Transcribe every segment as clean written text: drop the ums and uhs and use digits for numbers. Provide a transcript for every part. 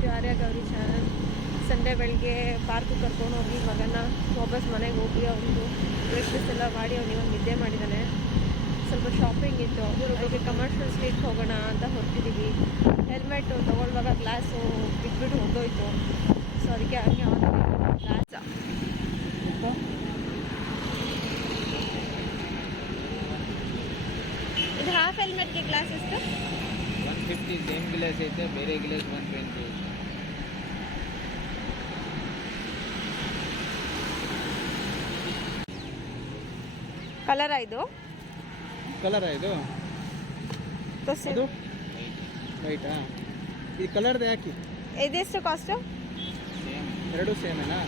To Arya Gowri channel. Sunday ಬೆಳಗ್ಗೆ park ಕರ್ಕೊಂಡು ಹೋಗಿ ಮಗನ ವಾಪಸ್ ಮನೆಗೆ ಹೋಗಿ ಅವನಿಗೆ ಬ್ರೇಕ್ಫಾಸ್ಟ್ ಎಲ್ಲ ಮಾಡಿ ಅವನಿಗೊಂದು ನಿದ್ದೆ ಮಾಡಿದ್ದಾನೆ. ಸ್ವಲ್ಪ ಶಾಪಿಂಗ್ ಇತ್ತು, ಅದಕ್ಕೆ ಕಮರ್ಷಿಯಲ್ ಸ್ಟ್ರೀಟ್ಗೆ ಹೋಗೋಣ ಅಂತ ಹೊರಟಿದ್ದೀವಿ. ಹೆಲ್ಮೆಟ್ಟು ತೊಗೊಳ್ಳುವಾಗ ಗ್ಲಾಸು ಬಿಟ್ಬಿಟ್ಟು ಹೋಗೋಯ್ತು. ಸೊ ಅದಕ್ಕೆ ಹಂಗೆ ಗ್ಲಾಸ ಇದು ಹಾಫ್ ಹೆಲ್ಮೆಟ್ಗೆ ಗ್ಲಾಸ್ ಎಷ್ಟು? 150 ಸೇಮ್ ಗ್ಲಾಸ್ ಐತೆ, ಬೇರೆ ಗ್ಲಾಸ್ 120. ಕಲರಾ ಇದು? ಕಲರಾ ಇದು? ಇದು ರೈಟಾ? ಈ ಕಲರ್ದು ಯಾಕೆ? ಇದೆಷ್ಟು ಕಾಸ್ಟು? ಎರಡು ಸೇಮೇನಾ?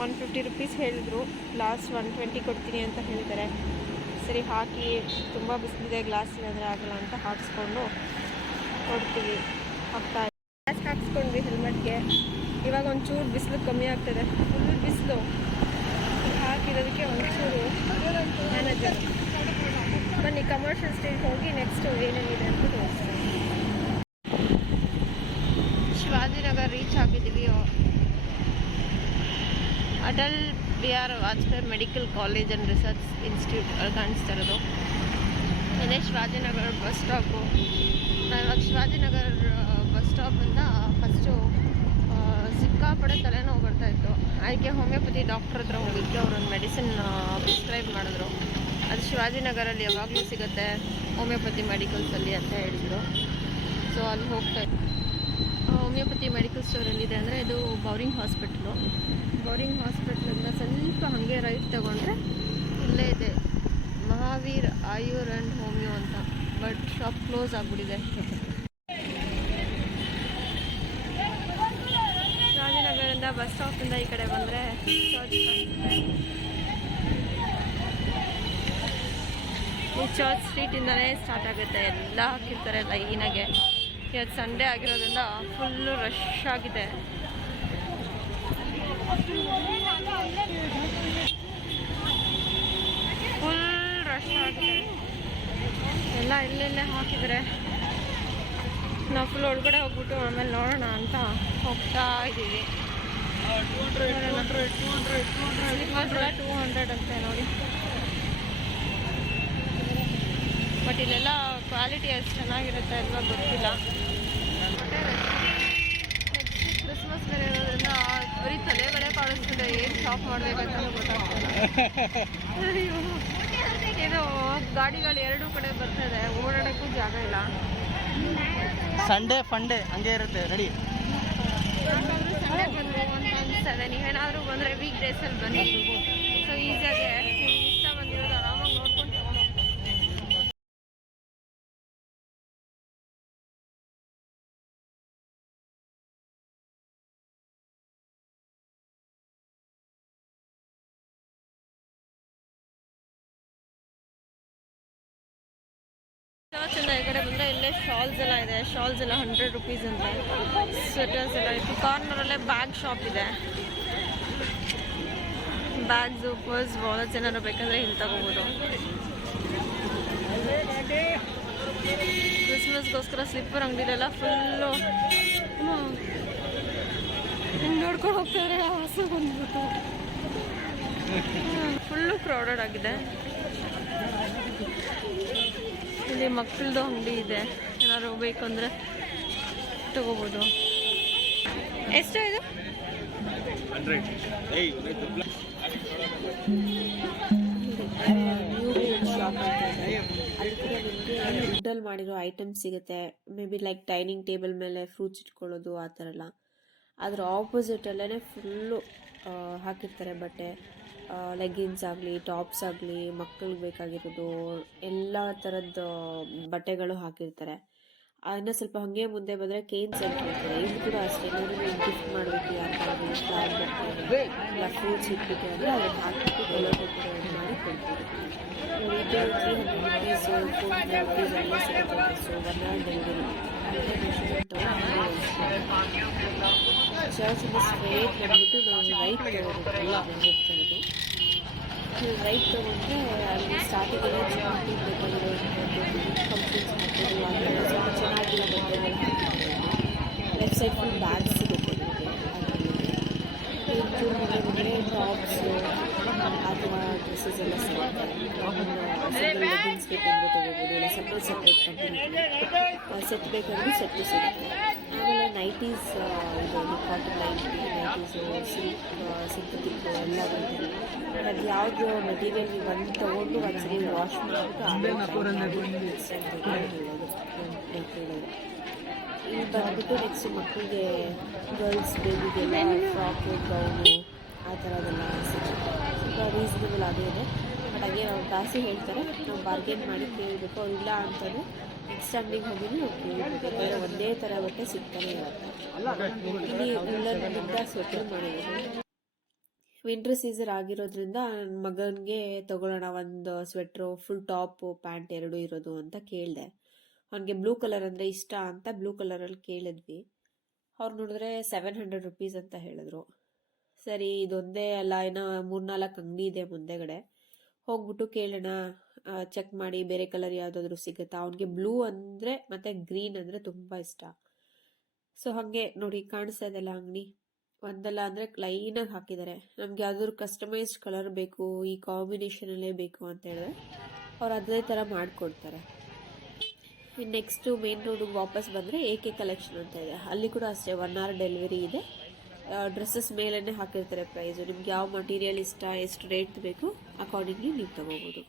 150 ರುಪೀಸ್ ಹೇಳಿದ್ರು, ಲಾಸ್ಟ್ 120 ಕೊಡ್ತೀನಿ ಅಂತ ಹೇಳಿದ್ದಾರೆ. ಸರಿ ಹಾಕಿ, ತುಂಬ ಬಿಸಿಲಿದೆ, ಗ್ಲಾಸ್ ಇಲ್ಲಾಂದರೆ ಆಗಲ್ಲ ಅಂತ ಹಾಕ್ಸ್ಕೊಂಡು ಕೊಡ್ತೀವಿ. ಗ್ಲಾಸ್ ಹಾಕ್ಸ್ಕೊಂಡ್ವಿ ಹೆಲ್ಮೆಟ್ಗೆ. ಇವಾಗ ಒಂಚೂರು ಬಿಸಿಲು ಕಮ್ಮಿ ಆಗ್ತದೆ, ಫುಲ್ ಬಿಸಿಲು ಹಾಕಿರೋದಕ್ಕೆ ಒಂಚೂರು ಮ್ಯಾನೇಜರ್. ಬನ್ನಿ ಕಮರ್ಷಿಯಲ್ ಸ್ಟ್ರೀಟ್ ಹೋಗಿ ನೆಕ್ಸ್ಟ್ ಏನೇನಿದೆ ಅಂತ ತೋರಿಸ್ತೀನಿ. ಶಿವಾಜಿನಗರ ರೀಚ್ ಆಗಿದ್ದೀವಿ. Atal Bihar Vajpayee medical college and research institute ಕಾಣಿಸ್ತಾ ಇರೋದು. ಇದೇ ಶಿವಾಜಿನಗರ ಬಸ್ ಸ್ಟಾಪು. ನಾವು ಇವಾಗ ಶಿವಾಜಿನಗರ ಬಸ್ ಸ್ಟಾಪಿಂದ ಫಸ್ಟು ಸಿಕ್ಕಾಪಡೆ ತಲೆನೋವು ಬರ್ತಾಯಿತ್ತು. ಅದಕ್ಕೆ ಹೋಮಿಯೋಪತಿ ಡಾಕ್ಟ್ರ್ ಹತ್ರ ಹೋಗಿದ್ದೆ. ಅವರೊಂದು ಮೆಡಿಸಿನ್ ಪ್ರಿಸ್ಕ್ರೈಬ್ ಮಾಡಿದ್ರು. ಅದು ಶಿವಾಜಿನಗರಲ್ಲಿ ಯಾವಾಗಲೂ ಸಿಗುತ್ತೆ, ಹೋಮಿಯೋಪತಿ ಮೆಡಿಕಲ್ಸಲ್ಲಿ ಅಂತ ಹೇಳಿದರು. ಸೊ ಅಲ್ಲಿ ಹೋಗ್ತಾಯಿತ್ತು. ಹೋಮಿಯೋಪತಿ ಮೆಡಿಕಲ್ ಸ್ಟೋರಲ್ಲಿದೆ ಅಂದರೆ ಇದು ಬೌರಿಂಗ್ ಹಾಸ್ಪಿಟ್ಲು. ಬೌರಿಂಗ್ ಹಾಸ್ಪಿಟ್ಲಿಂದ ಸ್ವಲ್ಪ ಹಾಗೆ ರೈಟ್ ತೊಗೊಂಡ್ರೆ ಇಲ್ಲೇ ಇದೆ ಮಹಾವೀರ್ ಆಯುರ್ ಆ್ಯಂಡ್ ಹೋಮಿಯೋ ಅಂತ. ಬಟ್ ಶಾಪ್ ಕ್ಲೋಸ್ ಆಗಿಬಿಟ್ಟಿದೆ. ಶಿವಾಜಿನಗರದಿಂದ ಬಸ್ ಸ್ಟಾಪಿಂದ ಈ ಕಡೆ ಬಂದರೆ ಚರ್ಚ್ ಕಾಣಿಸುತ್ತೆ. ಈ ಚರ್ಚ್ ಸ್ಟ್ರೀಟಿಂದನೇ ಸ್ಟಾರ್ಟ್ ಆಗುತ್ತೆ. ಎಲ್ಲ ಹಾಕಿರ್ತಾರೆ ಲೈನಾಗೆ. ಇವತ್ತು ಸಂಡೇ ಆಗಿರೋದ್ರಿಂದ ಫುಲ್ಲು ರಶ್ ಆಗಿದೆ. ಫುಲ್ ರಶ್ ಆಗಿದೆ. ಎಲ್ಲ ಇಲ್ಲೆಲ್ಲೇ ಹಾಕಿದರೆ ನಾವು ಫುಲ್ ಒಳಗಡೆ ಹೋಗ್ಬಿಟ್ಟು ಆಮೇಲೆ ನೋಡೋಣ ಅಂತ ಹೋಗ್ತಾ ಇದ್ದೀವಿ. 200 ಅಂತೆ ನೋಡಿ. ಬಟ್ ಇಲ್ಲೆಲ್ಲ ಕ್ವಾಲಿಟಿ ಎಷ್ಟು ಚೆನ್ನಾಗಿರುತ್ತೆ ಅಲ್ವಾ ಗೊತ್ತಿಲ್ಲ. ಕ್ರಿಸ್ಮಸ್ ಬೇರೆ ಇರೋದ್ರಿಂದ ಬರೀ ತಲೆಗಳೇ ಕಾಣಿಸ್ತಿದೆ. ಏನು ಶಾಪ್ ಮಾಡಬೇಕಂತ ಗೊತ್ತಾಗ್ತಿಲ್ಲ. ಇದು ಗಾಡಿಗಳು ಎರಡೂ ಕಡೆ ಬರ್ತಾಯಿದೆ, ಓಡಾಡೋಕ್ಕೂ ಜಾಗ ಇಲ್ಲ. ಸಂಡೇ ಫಂಡೇ ಹಂಗೆ ಇರುತ್ತೆ. ರೆಡಿ ಯಾಕಾದರೂ ಸಂಡೇ ಬಂದರು ಅಂತ ಅನಿಸ್ತದೆ. ನೀವೇನಾದರೂ ಬಂದರೆ ವೀಕ್ ಡೇಸಲ್ಲಿ ಬನ್ನಿ. ಸೊ ಈಸಿಯಾಗಿ ಇಷ್ಟ ಬಂದಿರೋದು ಆರಾಮಾಗಿ ನೋಡ್ಕೊಂಡು ತೊಗೊಂಡು ಹೋಗ್ಬೋದು. ಚರ್ಚಿಂದ ಈ ಕಡೆ ಬಂದರೆ ಇಲ್ಲೇ ಶಾಲ್ಸ್ ಎಲ್ಲ ಇದೆ. ಶಾಲ್ಸ್ ಎಲ್ಲ 100 ರುಪೀಸ್ ಅಂತೆ. ಸ್ವೆಟರ್ಸ್ ಎಲ್ಲ ಇತ್ತು. ಕಾರ್ನರಲ್ಲೇ ಬ್ಯಾಗ್ ಶಾಪ್ ಇದೆ. ಬ್ಯಾಗ್ಸು, ಪರ್ಸ್, ವಾಲೆಟ್ಸ್ ಏನಾದ್ರು ಬೇಕಂದರೆ ಇಲ್ಲಿ ತಗೋಬೋದು. ಕ್ರಿಸ್ಮಸ್ಗೋಸ್ಕರ ಸ್ಲಿಪ್ಪರ್ ಅಂಗಡಿಲೆಲ್ಲ ಫುಲ್ಲು ನೋಡ್ಕೊಂಡು ಹೋಗ್ತಾರೆ. ಹಸು ಬಂದ್ಬಿಟ್ಟು ಫುಲ್ಲು ಕ್ರೌಡೆಡ್ ಆಗಿದೆ. ಇಲ್ಲಿ ಮಕ್ಕಳದು ಅಂಗಡಿ ಇದೆ. ಏನಾದ್ರು ಬೇಕು ಅಂದರೆ ತಗೋಬೋದು. ಎಷ್ಟು ಇದು? ವುಡ್ಡಲ್ಲಿ ಮಾಡಿರೋ ಐಟಮ್ಸ್ ಸಿಗುತ್ತೆ. May be like dining table ಮೇಲೆ ಫ್ರೂಟ್ಸ್ ಇಟ್ಕೊಳ್ಳೋದು ಆ ಥರ ಎಲ್ಲ. ಅದರ ಆಪೋಸಿಟಲ್ಲೇ ಫುಲ್ಲು ಹಾಕಿರ್ತಾರೆ ಬಟ್ಟೆ. ಲೆಗ್ಗಿನ್ಸ್ ಆಗಲಿ, ಟಾಪ್ಸ್ ಆಗಲಿ, ಮಕ್ಕಳಿಗೆ ಬೇಕಾಗಿರೋದು ಎಲ್ಲ ಥರದ್ದು ಬಟ್ಟೆಗಳು ಹಾಕಿರ್ತಾರೆ. ಇನ್ನು ಸ್ವಲ್ಪ ಹಾಗೆ ಮುಂದೆ ಬಂದರೆ ಕೇನ್ಸ್ ಅಂತ ಇರ್ತಾರೆ. ಇದು ಕೂಡ ಅಷ್ಟೇ. ಏನಾದರೂ ಗಿಫ್ಟ್ ಮಾಡಬೇಕು ಯಾರಿಗಾದ್ರು ಫ್ಲವರ್ ಬಟ್ಟೆ ಇಲ್ಲ ಫ್ರೂಟ್ಸ್ ಇಟ್ಬಿಟ್ಟು ಅಂದರೆ ಅದನ್ನು ಹಾಕಿಬಿಟ್ಟು ಕಲರ್ ಕೊಟ್ಟು ಮಾಡಿ ಕೊಡ್ತೀವಿ. ನೋಡಿ, 300 ರುಪೀಸ್, 400 ರುಪೀಸ್ ಎಲ್ಲ ಸಿಗುತ್ತೆ. So 1 hour delivery. ಚರ್ಚಿಂದ ಸ್ಟ್ರೇಟ್ ಬಂದ್ಬಿಟ್ಟು ನಾವು ರೈಟ್ ಹೋಗ್ತಾ ಇರೋದು. ರೈಟ್ ತೊಗೊಂಡ್ರೆ ಅಲ್ಲಿ ಸ್ಟಾರ್ಟಿಂಗಲ್ಲೇ ಬೇಕಾಗಿರೋ ಫಂಕ್ಷನ್ಸ್ ಮಾಡ್ಬೋದು. ಜೀನ್ಸ್ ಬೇಕಂದ್ರೆ ತೊಗೋಬೋದು, ಇಲ್ಲ ಸಪ್ರೇಟ್ ಸೆಟ್ ಬೇಕಂದ್ರೆ ಸೆಟ್ಟು ಸಿಗುತ್ತೆ. ಆಮೇಲೆ ನೈಟೀಸ್ ಇದೆ, ಕಾಟನ್ ನೈಟೀಸು, ಸಿಂಥೆಟಿಕ್ ಎಲ್ಲ ಬರುತ್ತೆ. ಅದು ಯಾವುದು ಮೆಟೀರಿಯಲ್ ನೀವು ಬಂದು ತೊಗೊಂಡು ಒಂದ್ಸರಿ ವಾಶ್ ಮಾಡಿಬಿಟ್ಟು ಇಲ್ಲಿ ಬಂದ್ಬಿಟ್ಟು ನೆಕ್ಸ್ಟ್ ಮಕ್ಕಳಿಗೆ ಗರ್ಲ್ಸ್ ಬೇಬಿಗೆಲ್ಲ ಫ್ರಾಕು ಗೌನು ಆ ಥರದ್ದೆಲ್ಲ ಸಿಗುತ್ತೆ. ಸ್ವಲ್ಪ ರೀಸನಬಲ್ ಆಗೇ ಇದೆ. ಬಟ್ ಹಾಗೆ ನಾವು ಜಾಸ್ತಿ ಹೇಳ್ತಾರೆ, ನಾವು ಬಾರ್ಗೇನ್ ಮಾಡಿ ಕೇಳಬೇಕು. ಅವ್ರು ಇಲ್ಲ ಅಂತಂದರೆ ನೆಕ್ಸ್ಟ್ ಅಂಗಡಿಗೆ ಹೋಗಿ ನಾವು ಕೇಳಬೇಕು, ಯಾಕಂದರೆ ಒಂದೇ ಥರ ಬಟ್ಟೆ ಸಿಗ್ತಾನೆ ಇರುತ್ತೆ. ಇಲ್ಲಿ ಉಲ್ಲನ್ನಿಂದ ಸ್ವೆಟರ್ ಮಾಡಿದ್ದೀವಿ. ವಿಂಟರ್ ಸೀಸನ್ ಆಗಿರೋದ್ರಿಂದ ನನ್ನ ಮಗನಿಗೆ ತೊಗೊಳ್ಳೋಣ ಒಂದು ಸ್ವೆಟ್ರು, ಫುಲ್ ಟಾಪು ಪ್ಯಾಂಟ್ ಎರಡೂ ಇರೋದು ಅಂತ ಕೇಳಿದೆ. ಅವನಿಗೆ ಬ್ಲೂ ಕಲರ್ ಅಂದರೆ ಇಷ್ಟ ಅಂತ ಬ್ಲೂ ಕಲರಲ್ಲಿ ಕೇಳಿದ್ವಿ. ಅವ್ರು ನೋಡಿದ್ರೆ 700 ರುಪೀಸ್ ಅಂತ ಹೇಳಿದ್ರು. ಸರಿ, ಇದೊಂದೇ ಅಲ್ಲ, ಏನೋ 3-4 ಅಂಗಡಿ ಇದೆ ಮುಂದೆಗಡೆ, ಹೋಗ್ಬಿಟ್ಟು ಕೇಳೋಣ, ಚೆಕ್ ಮಾಡಿ ಬೇರೆ ಕಲರ್ ಯಾವುದಾದ್ರೂ ಸಿಗುತ್ತಾ. ಅವನಿಗೆ ಬ್ಲೂ ಅಂದರೆ ಮತ್ತು ಗ್ರೀನ್ ಅಂದರೆ ತುಂಬ ಇಷ್ಟ. ಸೊ ಹಾಗೆ ನೋಡಿ ಕಾಣಿಸ್ತಾ ಇದೆಲ್ಲ ಅಂಗಡಿ, ಒಂದಲ್ಲ ಅಂದರೆ ಲೈನಾಗಿ ಹಾಕಿದ್ದಾರೆ. ನಮ್ಗೆ ಯಾವ್ದಾದ್ರು ಕಸ್ಟಮೈಸ್ಡ್ ಕಲರ್ ಬೇಕು, ಈ ಕಾಂಬಿನೇಷನಲ್ಲೇ ಬೇಕು ಅಂತ ಹೇಳಿದ್ರೆ ಅವ್ರು ಅದೇ ಥರ ಮಾಡಿಕೊಡ್ತಾರೆ. ಇನ್ನು ನೆಕ್ಸ್ಟು ಮೇನ್ ರೋಡಿಗೆ ವಾಪಸ್ ಬಂದರೆ AK ಕಲೆಕ್ಷನ್ ಅಂತ ಇದೆ. ಅಲ್ಲಿ ಕೂಡ ಅಷ್ಟೇ 1 hour ಡೆಲಿವರಿ ಇದೆ. ಡ್ರೆಸ್ಸಸ್ ಮೇಲೇ ಹಾಕಿರ್ತಾರೆ ಪ್ರೈಸು. ನಿಮ್ಗೆ ಯಾವ ಮಟೀರಿಯಲ್ ಇಷ್ಟ, ಎಷ್ಟು ರೇಟ್ ಬೇಕು ಅಕಾರ್ಡಿಂಗ್ಲಿ ನೀವು ತೊಗೋಬೋದು.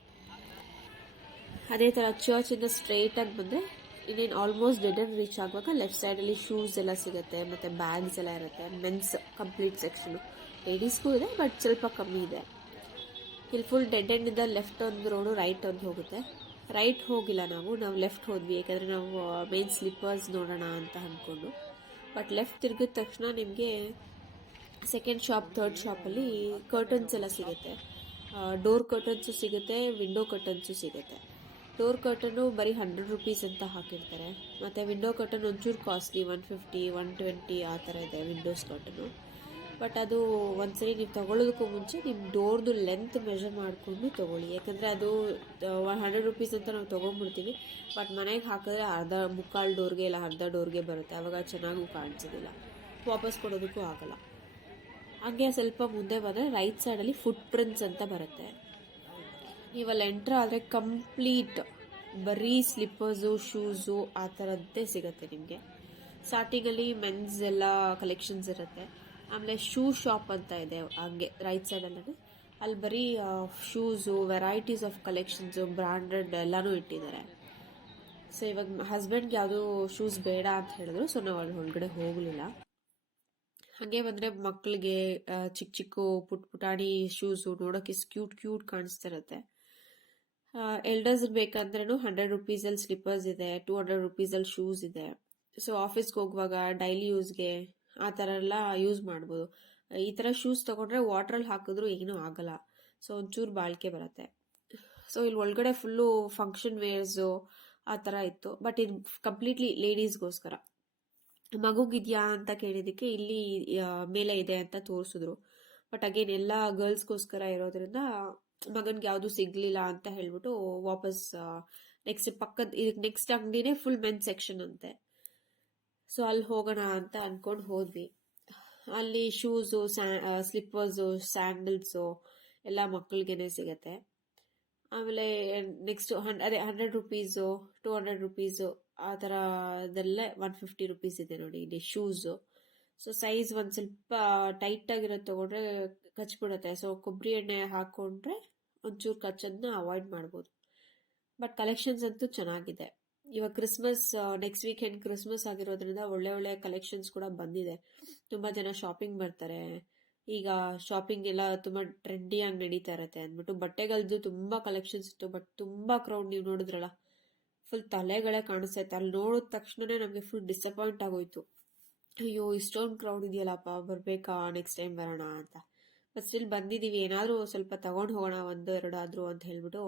ಅದೇ ಥರ ಚರ್ಚಿಂದ ಸ್ಟ್ರೈಟಾಗಿ ಬಂದರೆ ಇನ್ನೇನು ಆಲ್ಮೋಸ್ಟ್ ಡೆಡ್ ಅಂಡ್ ರೀಚ್ ಆಗುವಾಗ ಲೆಫ್ಟ್ ಸೈಡಲ್ಲಿ ಶೂಸ್ ಎಲ್ಲ ಸಿಗುತ್ತೆ, ಮತ್ತು ಬ್ಯಾಗ್ಸ್ ಎಲ್ಲ ಇರುತ್ತೆ. ಮೆನ್ಸ್ ಕಂಪ್ಲೀಟ್ ಸೆಕ್ಷನು, ಲೇಡೀಸ್ಗೂ ಇದೆ ಬಟ್ ಸ್ವಲ್ಪ ಕಮ್ಮಿ ಇದೆ. ಇಲ್ಲಿ ಫುಲ್ ಡೆಡ್ ಎಂಡಿಂದ ಲೆಫ್ಟ್ ಒಂದು ರೋಡು, ರೈಟ್ ಒಂದು ಹೋಗುತ್ತೆ. ರೈಟ್ ಹೋಗಿಲ್ಲ ನಾವು ಲೆಫ್ಟ್ ಹೋದ್ವಿ, ಯಾಕಂದರೆ ನಾವು ಮೇನ್ ಸ್ಲಿಪ್ಪರ್ಸ್ ನೋಡೋಣ ಅಂತ ಅಂದ್ಕೊಂಡು. ಬಟ್ ಲೆಫ್ಟ್ ತಿರುಗಿದ ತಕ್ಷಣ ನಿಮಗೆ ಸೆಕೆಂಡ್ ಶಾಪ್, ಥರ್ಡ್ ಶಾಪಲ್ಲಿ ಕರ್ಟನ್ಸ್ ಎಲ್ಲ ಸಿಗುತ್ತೆ. ಡೋರ್ ಕರ್ಟನ್ಸು ಸಿಗುತ್ತೆ, ವಿಂಡೋ ಕರ್ಟನ್ಸು ಸಿಗುತ್ತೆ. ಡೋರ್ ಕರ್ಟನ್ನು ಬರೀ 100 ರುಪೀಸ್ ಅಂತ ಹಾಕಿರ್ತಾರೆ, ಮತ್ತು ವಿಂಡೋ ಕರ್ಟನ್ ಒಂಚೂರು ಕಾಸ್ಟ್ಲಿ, 150, 120 ಆ ಥರ ಇದೆ ವಿಂಡೋಸ್ ಕರ್ಟನು. ಬಟ್ ಅದು ಒಂದ್ಸರಿ ನೀವು ತೊಗೊಳ್ಳೋದಕ್ಕೂ ಮುಂಚೆ ನಿಮ್ಮ ಡೋರ್ದು ಲೆಂತ್ ಮೆಷರ್ ಮಾಡಿಕೊಂಡು ತೊಗೊಳ್ಳಿ, ಯಾಕಂದರೆ ಅದು 100 ರುಪೀಸ್ ಅಂತ ನಾವು ತೊಗೊಂಡ್ಬಿಡ್ತೀವಿ. ಬಟ್ ಮನೆಗೆ ಹಾಕಿದ್ರೆ ಮುಕ್ಕಾಲು ಡೋರ್ಗೆ ಇಲ್ಲ ಅರ್ಧ ಡೋರ್ಗೆ ಬರುತ್ತೆ, ಆವಾಗ ಚೆನ್ನಾಗೂ ಕಾಣಿಸೋದಿಲ್ಲ, ವಾಪಸ್ ಕೊಡೋದಕ್ಕೂ ಆಗಲ್ಲ. ಹಾಗೆ ಸ್ವಲ್ಪ ಮುಂದೆ ಬಂದರೆ ರೈಟ್ ಸೈಡಲ್ಲಿ ಫುಟ್ ಪ್ರಿಂಟ್ಸ್ ಅಂತ ಬರುತ್ತೆ. ನೀವಲ್ಲಿ ಎಂಟ್ರ್ ಆದರೆ ಕಂಪ್ಲೀಟ್ ಬರೀ ಸ್ಲಿಪ್ಪರ್ಸು, ಶೂಸು ಆ ಥರದ್ದೇ ಸಿಗುತ್ತೆ ನಿಮಗೆ. ಸ್ಟಾರ್ಟಿಂಗಲ್ಲಿ ಮೆನ್ಸ್ ಎಲ್ಲ ಕಲೆಕ್ಷನ್ಸ್ ಇರುತ್ತೆ. ಆಮೇಲೆ ಶೂ ಶಾಪ್ ಅಂತ ಇದೆ ಹಂಗೆ ರೈಟ್ ಸೈಡಲ್ಲೇ, ಅಲ್ಲಿ ಬರೀ shoes, varieties of collections, branded ಎಲ್ಲನೂ ಇಟ್ಟಿದ್ದಾರೆ. ಸೊ ಇವಾಗ ಹಸ್ಬೆಂಡ್ಗೆ ಯಾವುದೂ ಶೂಸ್ ಬೇಡ ಅಂತ ಹೇಳಿದ್ರು, ಸೊ ನಾವು ಅಲ್ಲಿ ಒಳಗಡೆ ಹೋಗಲಿಲ್ಲ. ಹಾಗೆ ಬಂದರೆ ಮಕ್ಕಳಿಗೆ ಚಿಕ್ಕ ಚಿಕ್ಕ ಪುಟಾಣಿ ಶೂಸು ನೋಡೋಕ್ಕೆ ಕ್ಯೂಟ್ ಕಾಣಿಸ್ತಾ ಇರುತ್ತೆ. ಎಲ್ಡರ್ಸ್ ಬೇಕಂದ್ರೂ 100 ರುಪೀಸಲ್ಲಿ ಸ್ಲಿಪ್ಪರ್ಸ್ ಇದೆ, 200 ರುಪೀಸಲ್ಲಿ ಶೂಸ್ ಇದೆ. ಸೊ ಆಫೀಸ್ಗೆ ಹೋಗುವಾಗ ಡೈಲಿ ಯೂಸ್ಗೆ ಆ ಥರ ಎಲ್ಲ ಯೂಸ್ ಮಾಡ್ಬೋದು. ಈ ಥರ ಶೂಸ್ ತೊಗೊಂಡ್ರೆ ವಾಟ್ರಲ್ಲಿ ಹಾಕಿದ್ರೂ ಏನೂ ಆಗಲ್ಲ, ಸೊ ಒಂಚೂರು ಬಾಳಿಕೆ ಬರುತ್ತೆ. ಸೊ ಇಲ್ಲಿ ಒಳಗಡೆ ಫುಲ್ಲು ಫಂಕ್ಷನ್ ವೇರ್ಸು ಆ ಥರ ಇತ್ತು. ಬಟ್ ಇದು ಕಂಪ್ಲೀಟ್ಲಿ ಲೇಡೀಸ್ಗೋಸ್ಕರ. ಮಗುಗಿದೆಯಾ ಅಂತ ಕೇಳಿದ್ದಕ್ಕೆ ಇಲ್ಲಿ ಮೇಲೆ ಇದೆ ಅಂತ ತೋರಿಸಿದ್ರು. ಬಟ್ ಅಗೇನ್ ಎಲ್ಲ ಗರ್ಲ್ಸ್ಗೋಸ್ಕರ ಇರೋದ್ರಿಂದ ಮಗನಿಗೆ ಯಾವುದು ಸಿಗಲಿಲ್ಲ ಅಂತ ಹೇಳ್ಬಿಟ್ಟು ವಾಪಸ್ ಇದಕ್ಕೆ ನೆಕ್ಸ್ಟ್ ಅಂಗಡಿನೇ ಫುಲ್ ಮೆನ್ ಸೆಕ್ಷನ್ ಅಂತೆ. ಸೊ ಅಲ್ಲಿ ಹೋಗೋಣ ಅಂತ ಅಂದ್ಕೊಂಡು ಹೋದ್ವಿ. ಅಲ್ಲಿ ಶೂಸು, ಸ್ಲಿಪ್ಪರ್ಸು, ಸ್ಯಾಂಡಲ್ಸು ಎಲ್ಲ ಮಕ್ಕಳಿಗೇನೆ ಸಿಗುತ್ತೆ. ಆಮೇಲೆ ನೆಕ್ಸ್ಟ್ 100 ರುಪೀಸು, 200 ರುಪೀಸು ಆ ಥರದಲ್ಲೇ 150 ರುಪೀಸ್ ಇದೆ ನೋಡಿ ಇಲ್ಲಿ ಶೂಸು. ಸೊ ಸೈಜ್ ಒಂದು ಸ್ವಲ್ಪ ಟೈಟಾಗಿರೋದು ತೊಗೊಂಡ್ರೆ ಕಚ್ಬಿಡುತ್ತೆ. ಸೊ ಕೊಬ್ಬರಿ ಎಣ್ಣೆ ಹಾಕ್ಕೊಂಡ್ರೆ ಒಂಚೂರು ಕಚ್ಚೋದನ್ನ ಅವಾಯ್ಡ್ ಮಾಡ್ಬೋದು. ಬಟ್ ಕಲೆಕ್ಷನ್ಸ್ ಅಂತೂ ಚೆನ್ನಾಗಿದೆ. ಇವಾಗ ಕ್ರಿಸ್ಮಸ್, ನೆಕ್ಸ್ಟ್ ವೀಕೆಂಡ್ ಕ್ರಿಸ್ಮಸ್ ಆಗಿರೋದ್ರಿಂದ ಒಳ್ಳೆ ಕಲೆಕ್ಷನ್ಸ್ ಕೂಡ ಬಂದಿದೆ. ತುಂಬ ಜನ ಶಾಪಿಂಗ್ ಬರ್ತಾರೆ. ಈಗ ಶಾಪಿಂಗ್ ಎಲ್ಲ ತುಂಬ ಟ್ರೆಂಡಿಯಾಗಿ ನಡೀತಾ ಇರುತ್ತೆ ಅಂದ್ಬಿಟ್ಟು ಬಟ್ಟೆಗಳದ್ದು ತುಂಬ ಕಲೆಕ್ಷನ್ಸ್ ಇತ್ತು. ಬಟ್ ತುಂಬ ಕ್ರೌಡ್, ನೀವು ನೋಡಿದ್ರಲ್ಲ, ಫುಲ್ ತಲೆಗಳೇ ಕಾಣಿಸ್ತಾ ಇತ್ತು. ಅಲ್ಲಿ ನೋಡಿದ ತಕ್ಷಣನೇ ನಮಗೆ ಫುಲ್ ಡಿಸಪಾಯಿಂಟ್ ಆಗೋಯ್ತು. ಅಯ್ಯೋ, ಇಷ್ಟೊಂದು ಕ್ರೌಡ್ ಇದೆಯಲ್ಲಪ್ಪ, ಬರಬೇಕಾ, ನೆಕ್ಸ್ಟ್ ಟೈಮ್ ಬರೋಣ ಅಂತ. ಬಟ್ ಸ್ಟಿಲ್ ಬಂದಿದ್ದೀವಿ, ಏನಾದರೂ ಸ್ವಲ್ಪ ತಗೊಂಡು ಹೋಗೋಣ, 1-2 ಆದರೂ ಅಂತ ಹೇಳ್ಬಿಟ್ಟು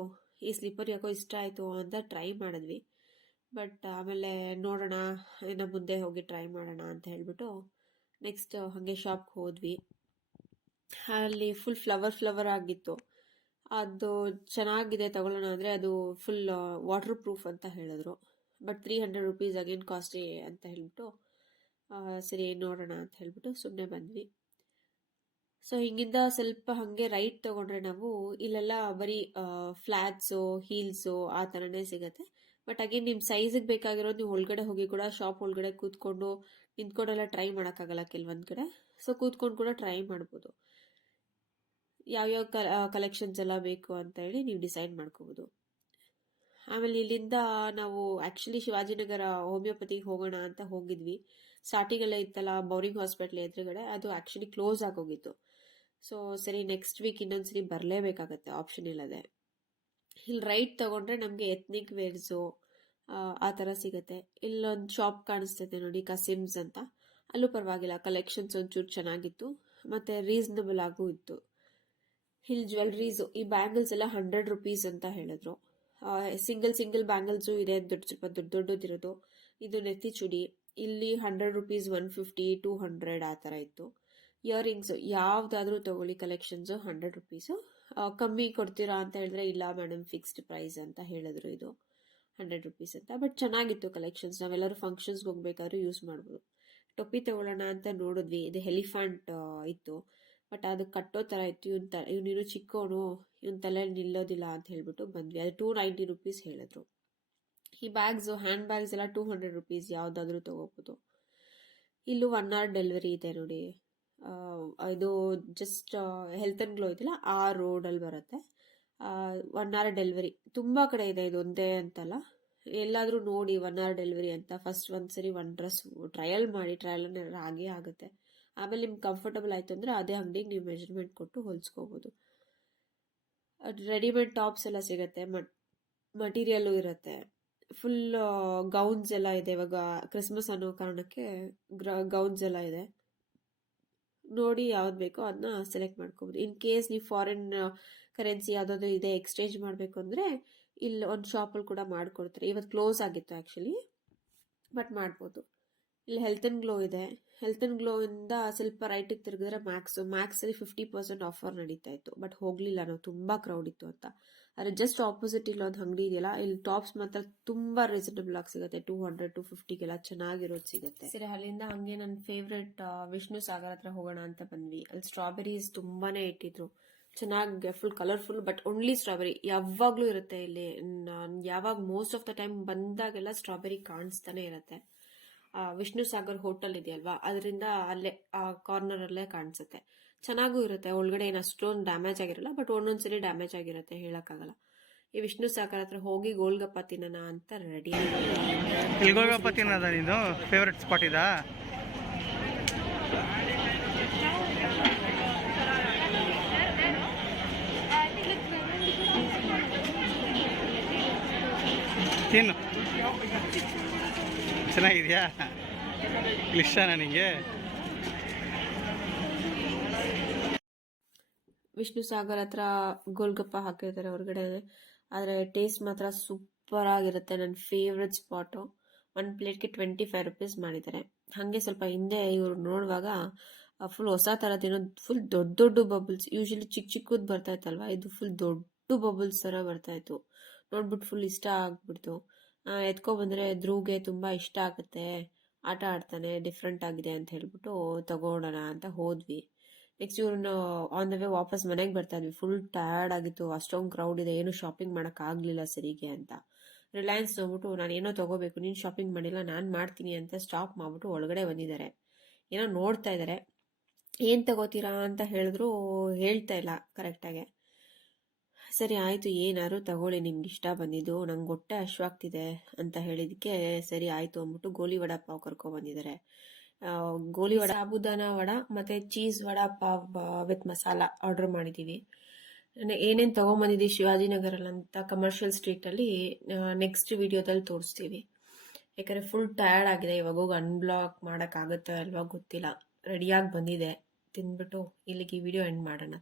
ಈ ಸ್ಲಿಪ್ಪರ್ ಯಾಕೋ ಇಷ್ಟ ಆಯಿತು ಅಂತ ಟ್ರೈ ಮಾಡಿದ್ವಿ. ಬಟ್ ಆಮೇಲೆ ನೋಡೋಣ, ಇನ್ನು ಮುಂದೆ ಹೋಗಿ ಟ್ರೈ ಮಾಡೋಣ ಅಂತ ಹೇಳ್ಬಿಟ್ಟು ನೆಕ್ಸ್ಟ್ ಹಾಗೆ ಶಾಪ್ಗೆ ಹೋದ್ವಿ. ಅಲ್ಲಿ ಫುಲ್ ಫ್ಲವರ್ ಆಗಿತ್ತು. ಅದು ಚೆನ್ನಾಗಿದೆ ತಗೊಳ್ಳೋಣ ಅಂದರೆ ಅದು ಫುಲ್ ವಾಟರ್ ಪ್ರೂಫ್ ಅಂತ ಹೇಳಿದ್ರು. ಬಟ್ 300 ರುಪೀಸ್ ಅಗೇನ್ ಕಾಸ್ಟ್ಲಿ ಅಂತ ಹೇಳ್ಬಿಟ್ಟು ಸರಿ ನೋಡೋಣ ಅಂತ ಹೇಳ್ಬಿಟ್ಟು ಸುಮ್ಮನೆ ಬಂದ್ವಿ. ಸೊ ಹಿಂಗಿಂದ ಸ್ವಲ್ಪ ಹಾಗೆ ರೈಟ್ ತಗೊಂಡ್ರೆ ನಾವು ಇಲ್ಲೆಲ್ಲ ಬರೀ ಫ್ಲಾಟ್ಸು ಹೀಲ್ಸು ಆ ಥರನೇ ಸಿಗುತ್ತೆ. ಬಟ್ ಅಗೇನ್ ನಿಮ್ಮ ಸೈಜಿಗೆ ಬೇಕಾಗಿರೋದು ನೀವು ಒಳಗಡೆ ಹೋಗಿ ಕೂಡ ಶಾಪ್ ಒಳಗಡೆ ಕೂತ್ಕೊಂಡು ನಿಂತ್ಕೊಂಡೆಲ್ಲ ಟ್ರೈ ಮಾಡೋಕ್ಕಾಗಲ್ಲ ಕೆಲವೊಂದು ಕಡೆ. ಸೊ ಕೂತ್ಕೊಂಡು ಕೂಡ ಟ್ರೈ ಮಾಡ್ಬೋದು. ಯಾವ್ಯಾವ ಕಲೆಕ್ಷನ್ಸ್ ಎಲ್ಲ ಬೇಕು ಅಂತ ಹೇಳಿ ನೀವು ಡಿಸೈಡ್ ಮಾಡ್ಕೋಬೋದು. ಆಮೇಲೆ ಇಲ್ಲಿಂದ ನಾವು ಆ್ಯಕ್ಚುಲಿ ಶಿವಾಜಿನಗರ ಹೋಮಿಯೋಪತಿಗೆ ಹೋಗೋಣ ಅಂತ ಹೋಗಿದ್ವಿ. ಸ್ಟಾರ್ಟಿಂಗಲ್ಲೇ ಇತ್ತಲ್ಲ ಬೌರಿಂಗ್ ಹಾಸ್ಪಿಟ್ಲ್ ಎದುರುಗಡೆ, ಅದು ಆ್ಯಕ್ಚುಲಿ ಕ್ಲೋಸ್ ಆಗೋಗಿತ್ತು. ಸೊ ಸರಿ ನೆಕ್ಸ್ಟ್ ವೀಕ್ ಇನ್ನೊಂದ್ಸರಿ ಬರಲೇಬೇಕಾಗತ್ತೆ, ಆಪ್ಷನ್ ಇಲ್ಲದೆ. ಇಲ್ಲಿ ರೈಟ್ ತಗೊಂಡ್ರೆ ನಮಗೆ ಎತ್ನಿಕ್ ವೇರ್ಸು ಆ ಥರ ಸಿಗುತ್ತೆ. ಇಲ್ಲೊಂದು ಶಾಪ್ ಕಾಣಿಸ್ತೈತೆ ನೋಡಿ, ಕಸಿಮ್ಸ್ ಅಂತ. ಅಲ್ಲೂ ಪರವಾಗಿಲ್ಲ, ಕಲೆಕ್ಷನ್ಸ್ ಒಂಚೂರು ಚೆನ್ನಾಗಿತ್ತು ಮತ್ತು ರೀಸನಬಲ್ ಆಗೂ ಇತ್ತು. ಇಲ್ಲಿ ಜ್ಯುವೆಲ್ರೀಸು, ಈ ಬ್ಯಾಂಗಲ್ಸ್ ಎಲ್ಲ 100 rupees ಅಂತ ಹೇಳಿದ್ರು. ಸಿಂಗಲ್ ಬ್ಯಾಂಗಲ್ಸು ಇದೆ, ಸ್ವಲ್ಪ ದೊಡ್ಡದಿರೋದು. ಇದು ನೆತ್ತಿ ಚುಡಿ, ಇಲ್ಲಿ 100 rupees, 150, 200 ಆ ಥರ ಇತ್ತು. ಇಯರಿಂಗ್ಸು ಯಾವುದಾದ್ರೂ ತಗೊಳ್ಳಿ, ಕಲೆಕ್ಷನ್ಸು 100 rupees. ಕಮ್ಮಿ ಕೊಡ್ತೀರಾ ಅಂತ ಹೇಳಿದ್ರೆ ಇಲ್ಲ ಮೇಡಮ್ ಫಿಕ್ಸ್ಡ್ ಪ್ರೈಸ್ ಅಂತ ಹೇಳಿದ್ರು. ಇದು 100 rupees ಅಂತ. ಬಟ್ ಚೆನ್ನಾಗಿತ್ತು ಕಲೆಕ್ಷನ್ಸ್, ನಾವೆಲ್ಲರೂ ಫಂಕ್ಷನ್ಸ್ಗೆ ಹೋಗ್ಬೇಕಾದ್ರೂ ಯೂಸ್ ಮಾಡ್ಬೋದು. ಟೊಪ್ಪಿ ತಗೊಳ್ಳೋಣ ಅಂತ ನೋಡಿದ್ವಿ, ಇದು ಎಲಿಫೆಂಟ್ ಇತ್ತು. ಬಟ್ ಅದು ಕಟ್ಟೋ ಥರ ಇತ್ತು. ಇವನಿರು ಚಿಕ್ಕವನು, ಇವನ್ ತಲೆಯಲ್ಲಿ ನಿಲ್ಲೋದಿಲ್ಲ ಅಂತ ಹೇಳ್ಬಿಟ್ಟು ಬಂದ್ವಿ. ಅದು 290 rupees ಹೇಳಿದ್ರು. ಈ ಬ್ಯಾಗ್ಸು, ಹ್ಯಾಂಡ್ ಬ್ಯಾಗ್ಸ್ ಎಲ್ಲ 200 rupees, ಯಾವುದಾದ್ರೂ ತಗೋಬೋದು. ಇಲ್ಲೂ 1 hour ಡೆಲಿವರಿ ಇದೆ ನೋಡಿ. ಇದು ಜಸ್ಟ್ ಹೆಲ್ತ್ ಆ್ಯಂಡ್ ಗ್ಲೋ ಇದೆಯಲ್ಲ ಆ ರೋಡಲ್ಲಿ ಬರುತ್ತೆ. 1 hour ಡೆಲಿವರಿ ತುಂಬ ಕಡೆ ಇದೆ, ಇದು ಒಂದೇ ಅಂತಲ್ಲ. ಎಲ್ಲಾದರೂ ನೋಡಿ 1 hour ಡೆಲಿವರಿ ಅಂತ. ಫಸ್ಟ್ ಒಂದ್ಸರಿ ಒಂದು ಡ್ರೆಸ್ ಟ್ರಯಲ್ ಮಾಡಿ, ಟ್ರಯಲ್ ಆಗೇ ಆಗುತ್ತೆ. ಆಮೇಲೆ ನಿಮ್ಗೆ ಕಂಫರ್ಟಬಲ್ ಆಯಿತು ಅಂದರೆ ಅದೇ ಅಂಗಡಿಗೆ ನೀವು ಮೆಜರ್ಮೆಂಟ್ ಕೊಟ್ಟು ಹೊಲಿಸ್ಕೋಬೋದು. ರೆಡಿಮೇಡ್ ಟಾಪ್ಸ್ ಎಲ್ಲ ಸಿಗುತ್ತೆ, ಮಟೀರಿಯಲ್ಲು ಇರುತ್ತೆ. ಫುಲ್ ಗೌನ್ಸ್ ಎಲ್ಲ ಇದೆ. ಇವಾಗ ಕ್ರಿಸ್ಮಸ್ ಅನ್ನೋ ಕಾರಣಕ್ಕೆ ಗೌನ್ಸ್ ಎಲ್ಲ ಇದೆ. ನೋಡಿ ಯಾವ್ದು ಬೇಕೋ ಅದನ್ನ ಸೆಲೆಕ್ಟ್ ಮಾಡ್ಕೋಬೋದು. ಇನ್ ಕೇಸ್ ನೀವು ಫಾರಿನ್ ಕರೆನ್ಸಿ ಯಾವುದಾದ್ರು ಇದೆ ಎಕ್ಸ್ಚೇಂಜ್ ಮಾಡಬೇಕು ಅಂದರೆ ಇಲ್ಲಿ ಒಂದು ಶಾಪಲ್ಲಿ ಕೂಡ ಮಾಡಿಕೊಡ್ತಾರೆ. ಇವತ್ತು ಕ್ಲೋಸ್ ಆಗಿತ್ತು ಆ್ಯಕ್ಚುಲಿ, ಬಟ್ ಮಾಡ್ಬೋದು. ಇಲ್ಲಿ ಹೆಲ್ತ್ ಆ್ಯಂಡ್ ಗ್ಲೋ ಇದೆ. ಹೆಲ್ತ್ ಆ್ಯಂಡ್ ಗ್ಲೋಯಿಂದ ಸ್ವಲ್ಪ ರೈಟಿಗೆ ತಿರುಗಿದ್ರೆ ಮ್ಯಾಕ್ಸಲ್ಲಿ 50% ಆಫರ್ ನಡೀತಾ ಇತ್ತು. ಬಟ್ ಹೋಗಲಿಲ್ಲ ನಾವು, ತುಂಬ ಕ್ರೌಡ್ ಇತ್ತು ಅಂತ. ಆದರೆ ಜಸ್ಟ್ ಆಪೋಸಿಟ್ ಇಲ್ಲೊಂದು ಅಂಗಡಿ ಇದೆಯಲ್ಲ, ಇಲ್ಲಿ ಟಾಪ್ಸ್ ಮಾತ್ರ ತುಂಬ ರೀಸನಬಲ್ ಆಗಿ ಸಿಗುತ್ತೆ. 200, 250 ಚೆನ್ನಾಗಿರೋದು ಸಿಗುತ್ತೆ. ಸರಿ, ಅಲ್ಲಿಂದ ಹಂಗೆ ನನ್ನ ಫೇವ್ರೆಟ್ ವಿಷ್ಣು ಸಾಗರ್ ಹತ್ರ ಹೋಗೋಣ ಅಂತ ಬಂದ್ವಿ. ಅಲ್ಲಿ ಸ್ಟ್ರಾಬೆರೀಸ್ ತುಂಬಾನೇ ಇಟ್ಟಿದ್ರು, ಚೆನ್ನಾಗಿ full colourful. But only strawberry ಯಾವಾಗಲೂ ಇರುತ್ತೆ ಇಲ್ಲಿ. ಯಾವಾಗ ಮೋಸ್ಟ್ ಆಫ್ ದ ಟೈಮ್ ಬಂದಾಗೆಲ್ಲ ಸ್ಟ್ರಾಬೆರಿ ಕಾಣಿಸ್ತಾನೆ ಇರುತ್ತೆ. ವಿಷ್ಣು ಸಾಗರ್ ಹೋಟೆಲ್ ಇದೆಯಲ್ವಾ, ಅದರಿಂದ ಅಲ್ಲೇ ಕಾರ್ನರಲ್ಲೇ ಕಾಣಿಸುತ್ತೆ. ಚೆನ್ನಾಗೂ ಇರುತ್ತೆ. ಒಳಗಡೆ ಏನು ಅಷ್ಟೊಂದು ಡ್ಯಾಮೇಜ್ ಆಗಿರಲ್ಲ, ಬಟ್ ಒಂದೊಂದ್ಸರಿ ಡ್ಯಾಮೇಜ್ ಆಗಿರುತ್ತೆ, ಹೇಳೋಕ್ಕಾಗಲ್ಲ. ಈ ವಿಷ್ಣು ಸಾಗರ್ ಹತ್ರ ಹೋಗಿ ಗೋಲ್ಗಪ್ಪ ತಿನ್ನೋಣ ಅಂತ ರೆಡಿ. ಇಲ್ಲಿ ಗೋಲ್ಗಪ್ಪ ತಿನ್ನೋದ ನೀನು ಫೇವ್ರೆಟ್ ಸ್ಪಾಟ್ ಇದಾ? ತಿನ್ನು, ಚೆನ್ನಾಗಿದೆಯಾ? ಇಷ್ಟನಾ ನನಗೆ? ವಿಷ್ಣು ಸಾಗರ್ ಹತ್ರ ಗೋಲ್ಗಪ್ಪ ಹಾಕಿರ್ತಾರೆ ಹೊರಗಡೆ, ಆದರೆ ಟೇಸ್ಟ್ ಮಾತ್ರ ಸೂಪರ್ ಆಗಿರುತ್ತೆ. ನನ್ನ ಫೇವ್ರೆಟ್ ಸ್ಪಾಟು. 1 ಪ್ಲೇಟ್ಗೆ 25 rupees ಮಾಡಿದ್ದಾರೆ. ಹಾಗೆ ಸ್ವಲ್ಪ ಹಿಂದೆ ಇವರು ನೋಡುವಾಗ ಫುಲ್ ಹೊಸ ಥರದ್ದೇನೋ, ಫುಲ್ ದೊಡ್ಡ ಬಬಲ್ಸ್. ಯೂಶಲಿ ಚಿಕ್ಕದು ಬರ್ತಾ ಇತ್ತಲ್ವ, ಇದು ಫುಲ್ ದೊಡ್ಡ ಬಬಲ್ಸ್ ಥರ ಬರ್ತಾ ಇತ್ತು. ನೋಡ್ಬಿಟ್ಟು ಫುಲ್ ಇಷ್ಟ ಆಗ್ಬಿಡ್ತು. ಎತ್ಕೊಬಂದರೆ ಧ್ರುವ್ಗೆ ತುಂಬ ಇಷ್ಟ ಆಗುತ್ತೆ, ಆಟ ಆಡ್ತಾನೆ, ಡಿಫ್ರೆಂಟ್ ಆಗಿದೆ ಅಂತ ಹೇಳ್ಬಿಟ್ಟು ತಗೊಳ್ಳೋಣ ಅಂತ ಹೋದ್ವಿ. ನೆಕ್ಸ್ಟ್ ಇವ್ರನ್ನ ಆನ್ ದ ವೇ ವಾಪಸ್ ಮನೆಗೆ ಬರ್ತಾ ಇದ್ವಿ. ಫುಲ್ ಟಯರ್ಡ್ ಆಗಿತ್ತು, ಅಷ್ಟೊಂದು ಕ್ರೌಡ್ ಇದೆ, ಏನು ಶಾಪಿಂಗ್ ಮಾಡೋಕ್ಕಾಗಲಿಲ್ಲ ಸರಿಗೆ ಅಂತ. ರಿಲಯನ್ಸ್ ನೋಡ್ಬಿಟ್ಟು ನಾನು ಏನೋ ತಗೋಬೇಕು, ನೀನು ಶಾಪಿಂಗ್ ಮಾಡಿಲ್ಲ, ನಾನು ಮಾಡ್ತೀನಿ ಅಂತ ಸ್ಟಾಪ್ ಮಾಡಿಬಿಟ್ಟು ಒಳಗಡೆ ಬಂದಿದ್ದಾರೆ. ಏನೋ ನೋಡ್ತಾ ಇದ್ದಾರೆ. ಏನು ತಗೋತೀರಾ ಅಂತ ಹೇಳಿದ್ರು, ಹೇಳ್ತಾ ಇಲ್ಲ ಕರೆಕ್ಟಾಗೆ. ಸರಿ ಆಯಿತು, ಏನಾದ್ರು ತಗೊಳ್ಳಿ, ನಿಮ್ಗೆ ಇಷ್ಟ ಬಂದಿದ್ದು, ನಂಗೆ ಹೊಟ್ಟೆ ಹಶ್ವಾಗ್ತಿದೆ ಅಂತ ಹೇಳಿದಕ್ಕೆ ಸರಿ ಆಯಿತು ಅಂದ್ಬಿಟ್ಟು ಗೋಲಿ ವಡಾ ಪಾವ್ ಕರ್ಕೊಬಂದಿದ್ದಾರೆ. ಗೋಲಿ ವಡ, ಸಾಬುದಾನ ವಡ ಮತ್ತು cheese vada pav with masala order ಮಾಡಿದ್ದೀವಿ. ಏನೇನು ತೊಗೊಂಬಂದಿದ್ದೀವಿ ಶಿವಾಜಿನಗರಲ್ಲಂತ ಕಮರ್ಷಿಯಲ್ ಸ್ಟ್ರೀಟಲ್ಲಿ ನೆಕ್ಸ್ಟ್ ವಿಡಿಯೋದಲ್ಲಿ ತೋರಿಸ್ತೀವಿ. ಯಾಕಂದರೆ ಫುಲ್ ಟಯರ್ಡ್ ಆಗಿದೆ. ಇವಾಗ ಹೋಗಿ ಅನ್ಬ್ಲಾಕ್ ಮಾಡೋಕ್ಕಾಗುತ್ತೋ ಅಲ್ವಾ ಗೊತ್ತಿಲ್ಲ. ರೆಡಿಯಾಗಿ ಬಂದಿದೆ, ತಿಂದ್ಬಿಟ್ಟು ಇಲ್ಲಿಗೆ ಈ ವಿಡಿಯೋ ಎಂಡ್ ಮಾಡೋಣ.